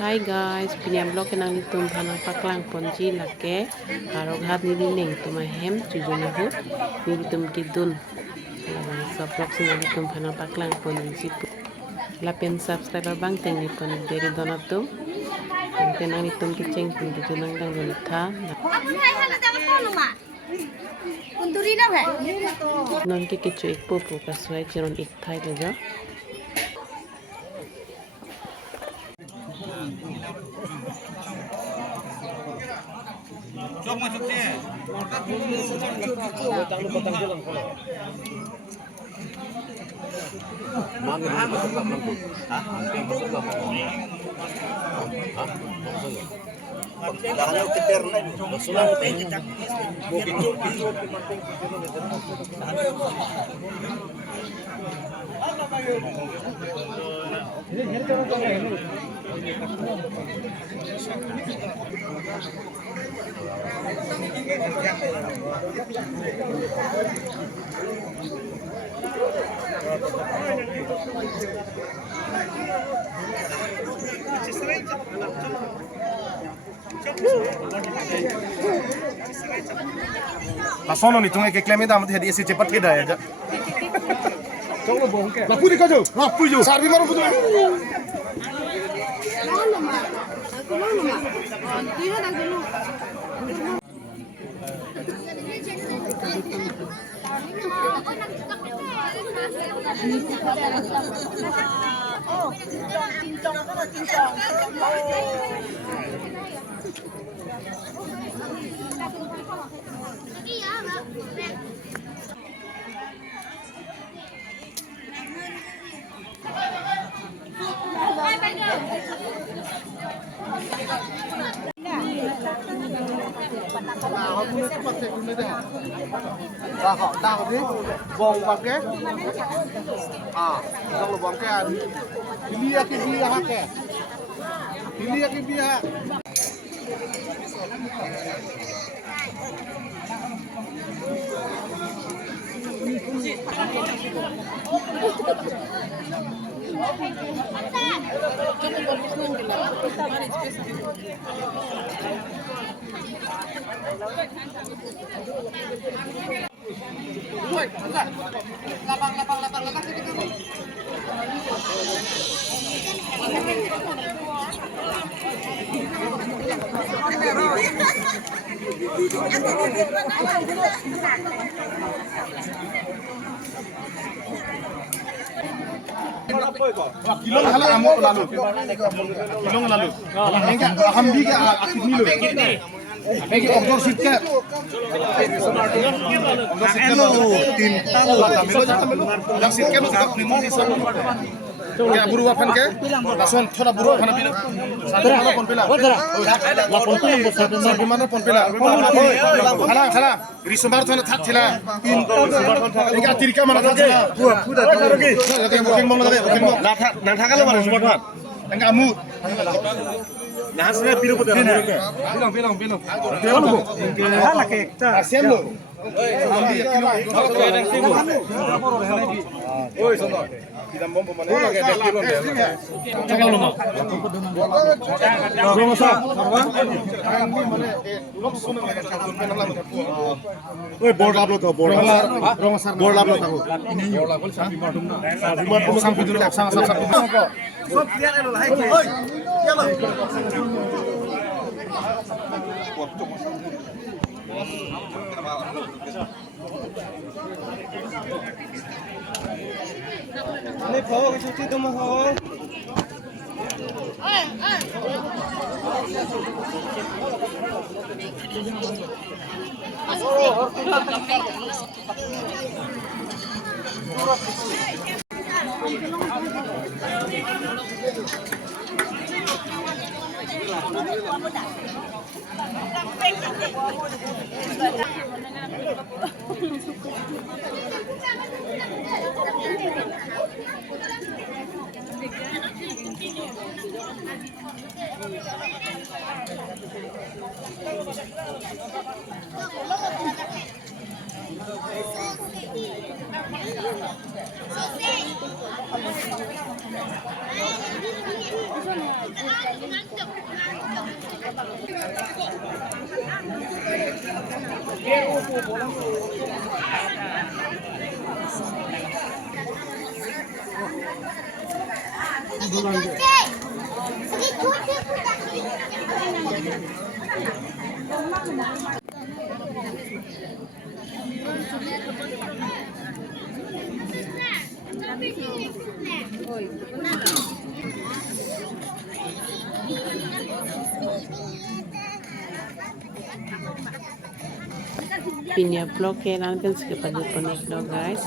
Hi guys, pinyablog ka ng litum panang paklang ponji lake arog hat ni dining tumahem tujunahu ni litum kidun lawan sa vlog sing litum panang paklang ponji lapen subscriber bang teng ni pon deri donatum tenang litum kiceng pun tujunang dang donita non ke kicu ikpo po kaswai chiron ikthai deja Jom masuk ni. Lasono ni tungai ke claim ida amte hadi esi cepat keda ya. Coba bongke. Lapu di kajo. Lapu jo. Sarvi maru kudu. Dah ni bong bangke. Kalau bangke dia ke dia hak. Dia ke dia. Kilong hala amok lalu. Kilong lalu. Enggak hamdi ke aktif ni lo. Bagi oktor sitka. Oktor sitka tinta lo. Yang sitka lo tak lima di sana. Kaya buru wapan ke? Lason thoda buru wapan apin. Satu mana pon pila? Lapon tu yang besar. Satu mana pon pila? Hala. Risumar thona thak thila. Enggak tirika mana thak thila. Puda lagi. Lagi booking mong lagi. Booking mong. Nang thakal lo mana risumar thon? Enggak amu. Nah, saya biru putih. Bilang. Hala ke? Asian lo. Oi, sono. Tidak mau pemain lagi ada kilo dia. Cakap lu mau. Berapa sah? Oi, board upload kau. Board upload kau. Board sampai dulu sama. Sob clear elo lah. Oi. Yalo. Ini bawa ke cuci tu mahal. Sosi. Pinya vlog kailangan kan sige pag guys.